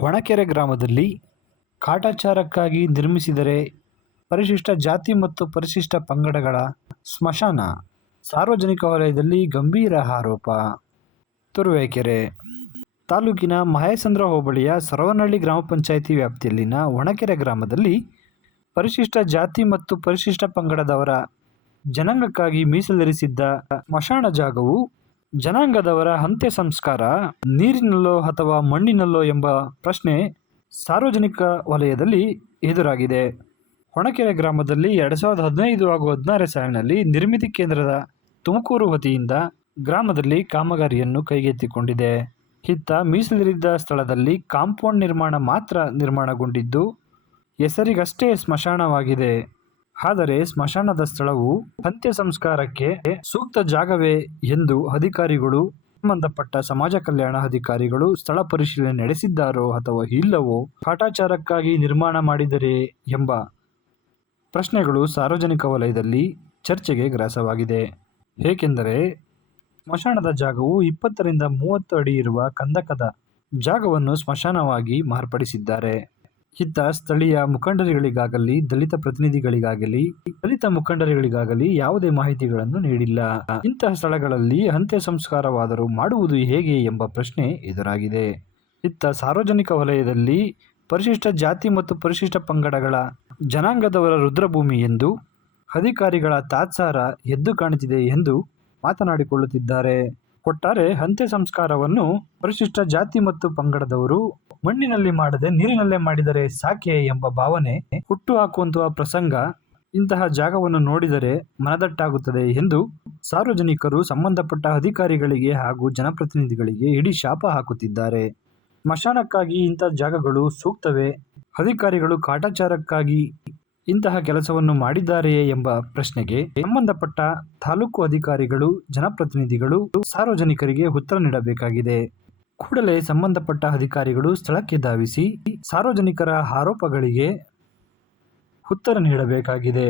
ಹೊಣಕೆರೆ ಗ್ರಾಮದಲ್ಲಿ ಕಾಟಾಚಾರಕ್ಕಾಗಿ ನಿರ್ಮಿಸಿದರೆ ಪರಿಶಿಷ್ಟ ಜಾತಿ ಮತ್ತು ಪರಿಶಿಷ್ಟ ಪಂಗಡಗಳ ಸ್ಮಶಾನ, ಸಾರ್ವಜನಿಕ ವಲಯದಲ್ಲಿ ಗಂಭೀರ ಆರೋಪ. ತುರುವೇಕೆರೆ ತಾಲೂಕಿನ ಮಹೇಸಂದ್ರ ಹೋಬಳಿಯ ಸರವನಹಳ್ಳಿ ಗ್ರಾಮ ಪಂಚಾಯಿತಿ ವ್ಯಾಪ್ತಿಯಲ್ಲಿನ ಹೊಣಕೆರೆ ಗ್ರಾಮದಲ್ಲಿ ಪರಿಶಿಷ್ಟ ಜಾತಿ ಮತ್ತು ಪರಿಶಿಷ್ಟ ಪಂಗಡದವರ ಜನಾಂಗಕ್ಕಾಗಿ ಮೀಸಲಿರಿಸಿದ್ದ ಸ್ಮಶಾನ ಜಾಗವು ಜನಾಂಗದವರ ಅಂತ್ಯ ಸಂಸ್ಕಾರ ನೀರಿನಲ್ಲೋ ಅಥವಾ ಮಣ್ಣಿನಲ್ಲೋ ಎಂಬ ಪ್ರಶ್ನೆ ಸಾರ್ವಜನಿಕ ವಲಯದಲ್ಲಿ ಎದುರಾಗಿದೆ. ಹೊಣಕೆರೆ ಗ್ರಾಮದಲ್ಲಿ 2015 ಹಾಗೂ 16 ಸಾಲಿನಲ್ಲಿ ನಿರ್ಮಿತಿ ಕೇಂದ್ರದ ತುಮಕೂರು ವತಿಯಿಂದ ಗ್ರಾಮದಲ್ಲಿ ಕಾಮಗಾರಿಯನ್ನು ಕೈಗೆತ್ತಿಕೊಂಡಿದೆ. ಇತ್ತ ಮೀಸಲಿರಿದ್ದ ಸ್ಥಳದಲ್ಲಿ ಕಾಂಪೌಂಡ್ ನಿರ್ಮಾಣ ಮಾತ್ರ ನಿರ್ಮಾಣಗೊಂಡಿದ್ದು ಹೆಸರಿಗಷ್ಟೇ ಸ್ಮಶಾನವಾಗಿದೆ. ಆದರೆ ಸ್ಮಶಾನದ ಸ್ಥಳವು ಅಂತ್ಯ ಸಂಸ್ಕಾರಕ್ಕೆ ಸೂಕ್ತ ಜಾಗವೇ ಎಂದು ಅಧಿಕಾರಿಗಳು, ಸಂಬಂಧಪಟ್ಟ ಸಮಾಜ ಕಲ್ಯಾಣ ಅಧಿಕಾರಿಗಳು ಸ್ಥಳ ಪರಿಶೀಲನೆ ನಡೆಸಿದ್ದಾರೋ ಅಥವಾ ಇಲ್ಲವೋ, ಕಾಟಾಚಾರಕ್ಕಾಗಿ ನಿರ್ಮಾಣ ಮಾಡಿದರೆ ಎಂಬ ಪ್ರಶ್ನೆಗಳು ಸಾರ್ವಜನಿಕ ವಲಯದಲ್ಲಿ ಚರ್ಚೆಗೆ ಗ್ರಾಸವಾಗಿದೆ. ಏಕೆಂದರೆ ಸ್ಮಶಾನದ ಜಾಗವು 20 ರಿಂದ 30 ಅಡಿ ಇರುವ ಕಂದಕದ ಜಾಗವನ್ನು ಸ್ಮಶಾನವಾಗಿ ಮಾರ್ಪಡಿಸಿದ್ದಾರೆ. ಇತ್ತ ಸ್ಥಳೀಯ ಮುಖಂಡರುಗಳಿಗಾಗಲಿ ದಲಿತ ಪ್ರತಿನಿಧಿಗಳಿಗಾಗಲಿ ದಲಿತ ಮುಖಂಡರುಗಳಿಗಾಗಲಿ ಯಾವುದೇ ಮಾಹಿತಿಗಳನ್ನು ನೀಡಿಲ್ಲ. ಇಂತಹ ಸ್ಥಳಗಳಲ್ಲಿ ಅಂತ್ಯ ಸಂಸ್ಕಾರವಾದರೂ ಮಾಡುವುದು ಹೇಗೆ ಎಂಬ ಪ್ರಶ್ನೆ ಎದುರಾಗಿದೆ. ಇತ್ತ ಸಾರ್ವಜನಿಕ ವಲಯದಲ್ಲಿ ಪರಿಶಿಷ್ಟ ಜಾತಿ ಮತ್ತು ಪರಿಶಿಷ್ಟ ಪಂಗಡಗಳ ಜನಾಂಗದವರ ರುದ್ರಭೂಮಿ ಎಂದು ಅಧಿಕಾರಿಗಳ ತಾತ್ಸಾರ ಎದ್ದು ಕಾಣುತ್ತಿದೆ ಎಂದು ಮಾತನಾಡಿಕೊಳ್ಳುತ್ತಿದ್ದಾರೆ. ಒಟ್ಟಾರೆ ಅಂತ್ಯ ಸಂಸ್ಕಾರವನ್ನು ಪರಿಶಿಷ್ಟ ಜಾತಿ ಮತ್ತು ಪಂಗಡದವರು ಮಣ್ಣಿನಲ್ಲಿ ಮಾಡದೆ ನೀರಿನಲ್ಲೇ ಮಾಡಿದರೆ ಸಾಕೆ ಎಂಬ ಭಾವನೆ ಹುಟ್ಟುಹಾಕುವಂತಹ ಪ್ರಸಂಗ ಇಂತಹ ಜಾಗವನ್ನು ನೋಡಿದರೆ ಮನದಟ್ಟಾಗುತ್ತದೆ ಎಂದು ಸಾರ್ವಜನಿಕರು ಸಂಬಂಧಪಟ್ಟ ಅಧಿಕಾರಿಗಳಿಗೆ ಹಾಗೂ ಜನಪ್ರತಿನಿಧಿಗಳಿಗೆ ಇಡೀ ಶಾಪ ಹಾಕುತ್ತಿದ್ದಾರೆ. ಸ್ಮಶಾನಕ್ಕಾಗಿ ಇಂತಹ ಜಾಗಗಳು ಸೂಕ್ತವೇ? ಅಧಿಕಾರಿಗಳು ಕಾಟಾಚಾರಕ್ಕಾಗಿ ಇಂತಹ ಕೆಲಸವನ್ನು ಮಾಡಿದ್ದಾರೆಯೇ ಎಂಬ ಪ್ರಶ್ನೆಗೆ ಸಂಬಂಧಪಟ್ಟ ತಾಲೂಕು ಅಧಿಕಾರಿಗಳು, ಜನಪ್ರತಿನಿಧಿಗಳು ಸಾರ್ವಜನಿಕರಿಗೆ ಉತ್ತರ ನೀಡಬೇಕಾಗಿದೆ. ಕೂಡಲೇ ಸಂಬಂಧಪಟ್ಟ ಅಧಿಕಾರಿಗಳು ಸ್ಥಳಕ್ಕೆ ಧಾವಿಸಿ ಸಾರ್ವಜನಿಕರ ಆರೋಪಗಳಿಗೆ ಉತ್ತರ ನೀಡಬೇಕಾಗಿದೆ.